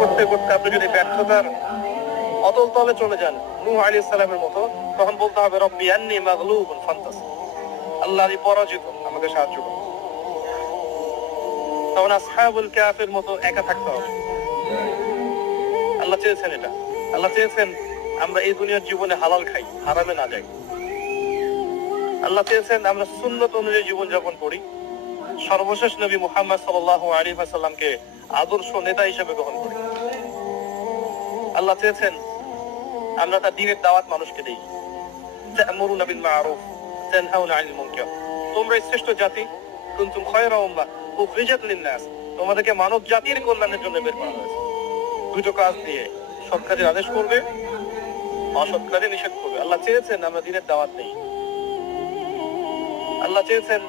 করতে করতে আপনি যদি ব্যর্থতার অতল তলে চলে যান নূহ আলাইহিস সালামের মতো, তখন বলতে হবে রব্বি আন্নী মাগলুবুন ফান্তাসির, আল্লাহ আমি পরাজিত, আমাকে সাহায্য করুন। তখন আসহাবুল কাহফের মতো একা থাকতে হবে। আল্লাহ চেয়েছেন এটা। আল্লাহ চেয়েছেন আমরা এই দুনিয়ার জীবনে হালাল খাই, হারামে না যাই। আল্লাহ চেয়েছেন আমরা সুন্নত অনুযায়ী জীবন যাপন করি, সর্বশেষ নবী মুহাম্মদ সাল্লাল্লাহু আলাইহি ওয়াসাল্লামকে আদর্শ নেতা হিসেবে গ্রহণ করি। আল্লাহ চেয়েছেন আমরা তার দ্বীনের দাওয়াত মানুষকে দেই। তা'মুরুনা বিল মা'রুফ তানহাউনা আনিল মুনকার, তোমরা শ্রেষ্ঠ জাতি, কুনতুম খায়রা উম্মাহ উখরিজাত লিন-নাস, তোমাদেরকে মানব জাতির কল্যাণের জন্য বের করা হয়েছে। দুটো কাজ দিয়ে, সৎ কাজের আদেশ করবে, অসৎ কাজে নিষেধ করবে। আল্লাহ চেয়েছেন আমরা দ্বীনের দাওয়াত দেই। আল্লাহ চেয়েছেন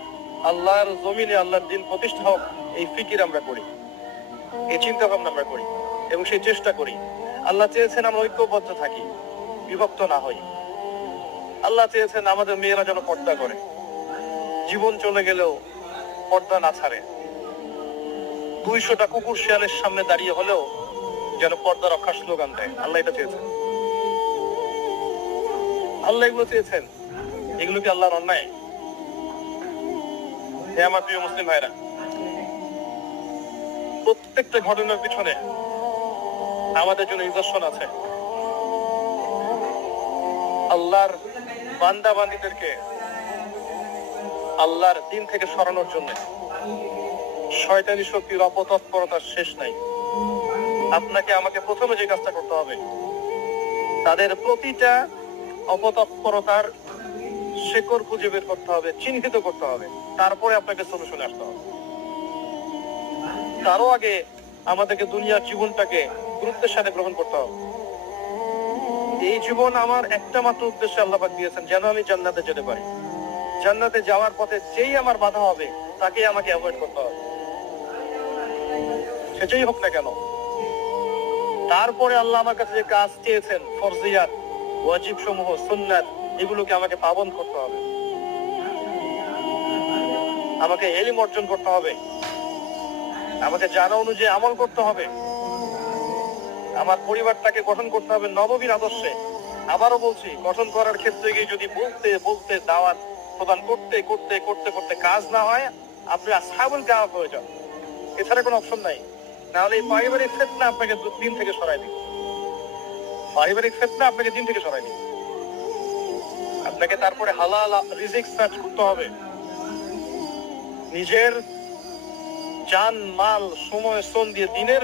আল্লাহর জমিনে আল্লাহর দ্বীন প্রতিষ্ঠা হোক, এই ফিকির আমরা করি, এই চিন্তা ভাবনা আমরা করি এবং সেই চেষ্টা করি। আল্লাহ চেয়েছেন আমরা ঐক্যবদ্ধ থাকি, বিভক্ত না হই। আল্লাহ চেয়েছেন আমাদের মেয়েরা যেন পর্দা করে, জীবন চলে গেলেও পর্দা না ছাড়ে। 200টা কুকুর শিয়ালের সামনে দাঁড়িয়ে হলেও যেন পর্দা রক্ষার স্লোগান দেয়। আল্লাহ এটা চেয়েছেন। আল্লাহ এগুলো চেয়েছেন। এগুলো কি আল্লাহর অন্যায়? হে আমার প্রিয় মুসলিম ভাইরা, প্রত্যেকটা ঘটনার পিছনে আমাদের জন্য নিদর্শন আছে। আল্লাহর বান্দা বান্দীদেরকে আল্লাহর দ্বীন থেকে সরানোর জন্য শয়তানি শক্তির অপতৎপরতার শেষ নাই। আপনাকে আমাকে প্রথমে যে কাজটা করতে হবে, তাদের প্রতিটা অপতৎপরতার শেকড় খুঁজে বের করতে হবে, চিহ্নিত করতে হবে, তারপরে আপনাকে সলিউশনে আসতে হবে। তারও আগে আমাদেরকে দুনিয়ার জীবনটাকে গুরুত্বের সাথে গ্রহণ করতে হবে। এই জীবন আমার একটা মাত্র উদ্দেশ্যে আল্লাহ পাক দিয়েছেন, যেন আমি জান্নাতে যেতে পারি। জান্নাতে যাওয়ার পথে যেই আমার বাধা হবে তাকেই আমাকে অ্যাভয়েড করতে হবে, সেটাই হোক না কেন। তারপরে আল্লাহ আমার কাছে যে কাজ চেয়েছেন, ফরজিয়াত, ওয়াজিব সমূহ, সুন্নাত, এগুলোকে আমাকে পালন করতে হবে। আমাকে ইলম অর্জন করতে হবে, আমাকে জানা অনুযায়ী আমল করতে হবে, আমার পরিবারটাকে গঠন করতে হবে নববীর আদর্শে। আবারও বলছি, গঠন করার ক্ষেত্রে গিয়ে যদি বলতে বলতে দাওয়াত প্রদান করতে করতে করতে করতে কাজ না হয়, আপনি আসহাবুল কাহফ হয়ে যান। এছাড়া কোনো অপশন নাই। নাহলে এই পারিবারিক ফিতনা আপনাকে দিন থেকে সরাই দিবে। পারিবারিক ফিতনা আপনাকে দিন থেকে সরাই দিবে। আপনাকে তারপরে হালাল রিজিক সার্চ করতে হবে। নিজের জান মাল সময় শ্রম দিয়ে দিনের